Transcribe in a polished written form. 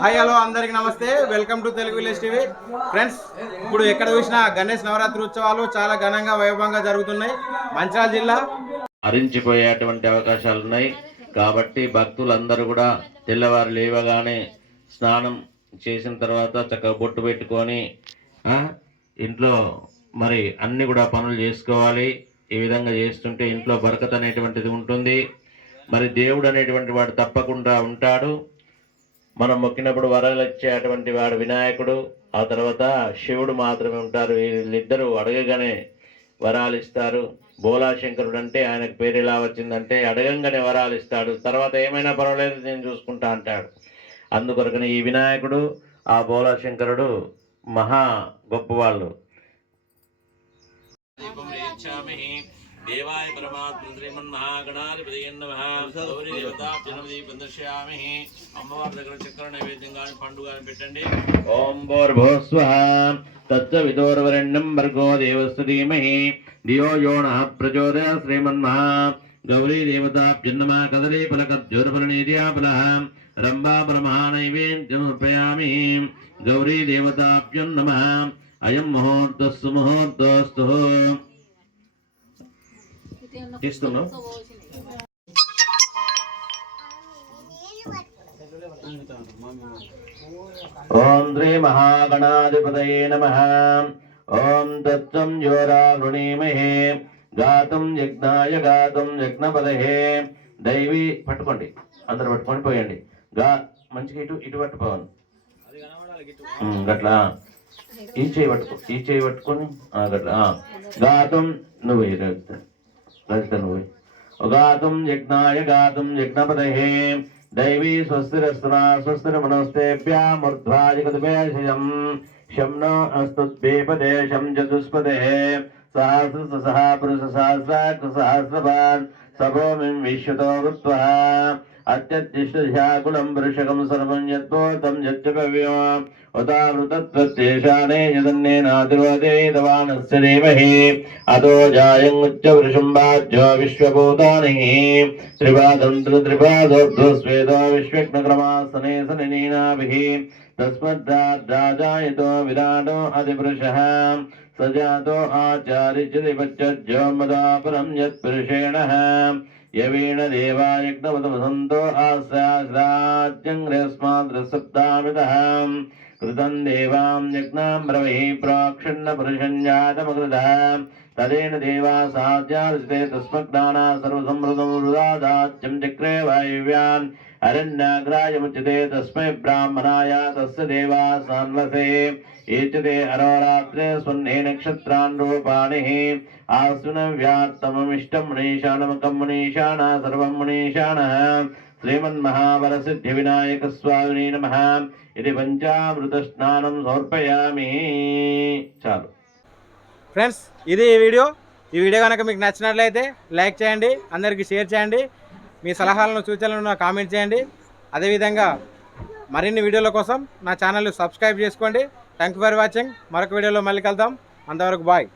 Hi hello అందరికి నమస్తే, welcome to Telugu village TV. Friends, ఇప్పుడు ఎక్కడ చూసినా గణేష్ నవరాత్రి ఉత్సవాలు చాలా ఘనంగా వైభవంగా జరుగుతున్నాయి. మంచిర్యాల జిల్లా హరించిపోయేటువంటి అవకాశాలు ఉన్నాయి. కాబట్టి భక్తులందరూ కూడా తెల్లవారు లేవగానే స్నానం చేసిన తర్వాత చక్కగా బొట్టు పెట్టుకొని ఇంట్లో మరి అన్ని కూడా పనులు చేసుకోవాలి. ఈ విధంగా చేస్తుంటే ఇంట్లో బరకత్ అనేటువంటిది ఉంటుంది. మరి దేవుడు అనేటువంటి వాడు తప్పకుండా ఉంటాడు. మనం మొక్కినప్పుడు వరాలు ఇచ్చేటువంటి వాడు వినాయకుడు, ఆ తర్వాత శివుడు మాత్రమే ఉంటారు. వీళ్ళిద్దరూ అడగగానే వరాలు ఇస్తారు. బోలాశంకరుడు అంటే ఆయనకు పేరు ఎలా వచ్చిందంటే అడగంగానే వరాలు ఇస్తాడు. తర్వాత ఏమైనా పర్వాలేదు నేను చూసుకుంటా అంటాడు. అందుకొరకనే ఈ వినాయకుడు ఆ బోలాశంకరుడు మహా గొప్పవాళ్ళు. देवाय परमात्म श्रीमन्महागणाधिपतये नमः. गौरी देवता जन्मदीपं दर्शयामि. अम्मवार దగ్గర చక్కెర నైవేద్యం గాని పండు గాని పెట్టండి. ఓం భూర్భువస్వః తత్సవితుర్వరెణ్యం భర్గో దేవస్య ధీమహి ధియో యో నః ప్రచోదయాత్. శ్రీమన్మహా గౌరీ దేవతాభ్యో నమః. కదలీ ఫలకజ్యోతిఫలనిర్యాఫలః రంభా పరమహానైవేద్యం సమర్పయామి. గౌరీ దేవతాభ్యో నమః. అయం ముహూర్తస్సు ముహూర్తోస్తు. తీస్తున్నాం. ఓం శ్రీ మహాగణాధిపతయే నమః. ఓం తత్సం యోరావృణీమహే గాతుం యజ్ఞాయ గాతుం యజ్ఞపదహే. దైవీ పట్టుకోండి, అందరు పట్టుకొని పోయండి. మంచిగా ఇటు ఇటు పట్టుకోవాలి. గట్లా ఈ చేయి పట్టుకొని గట్లా గాతుం నువ్వు గాతుం యజ్ఞాయ గాతుం యజ్ఞపదహే. दैवी स्वस्तिरस्तना स्वस्तिरमनस्तेभ्यामूर्ध्वाजगतभेषजं शं नो अस्तुद्भिपदे शं चतुष्पदे सहस्रसहस्रः पुरुषसहस्राक्षसहस्रपान् सभूमिं विश्वतो वृत्वः अत्यतिष्ठशाकुलं वृषकं सर्वं यद्भूतं यच्च कव्यो उदावृतत्वस्तेषाणे यदन्नेनातिर्वदेतवानस्य धीमहि अतो जायङ्मुच्च वृषम्भाज्यो विश्वभूतानि त्रिपादं त्रिपादोर्ध्वस्वेदो विश्वक्नक्रमासने सनिनीनाभिः तस्मद्राजायतो विराटो अधिपुरुषः सजातो आचार्यचिदिपच्चो मदापरं यत्पुरुषेणः यवीण देवायज्ञवतवसन्तो आस्यास्राज्यङ्ग्रस्माद्रसप्तामितः कृतं देवां यज्ञां ब्रवीः प्रोक्षण्णपुरुषञ्जातमकृतः तदेन देवा साध्यार्जिते तस्मज्ञाना सर्वसमृतं रुदादाच्यं चक्रे वायव्यान् अरण्याग्रायमुच्यते तस्मै ब्राह्मणाय तस्य देवा सान्वसे एचते अरोरात्रे स्वर्णे नक्षत्रान् रूपाणिः आस्विनव्यात्तममिष्टं मुनीशानमकं मुनीशाना सर्वं मुनीशानः श्रीमन्महावरसिद्धिविनायकस्वामिने नमः इति पंचामृतस्नानं समर्पयामि. చాలు ఫ్రెండ్స్, ఇది ఈ వీడియో కనుక మీకు నచ్చినట్లయితే లైక్ చేయండి, అందరికీ షేర్ చేయండి, మీ సలహాలను సూచనలను కామెంట్ చేయండి. అదేవిధంగా మరిన్ని వీడియోల కోసం నా ఛానల్ సబ్స్క్రైబ్ చేసుకోండి. Thank you for watching. మరొక వీడియోలో మళ్ళీ కలుద్దాం. అంతవరకు బాయ్.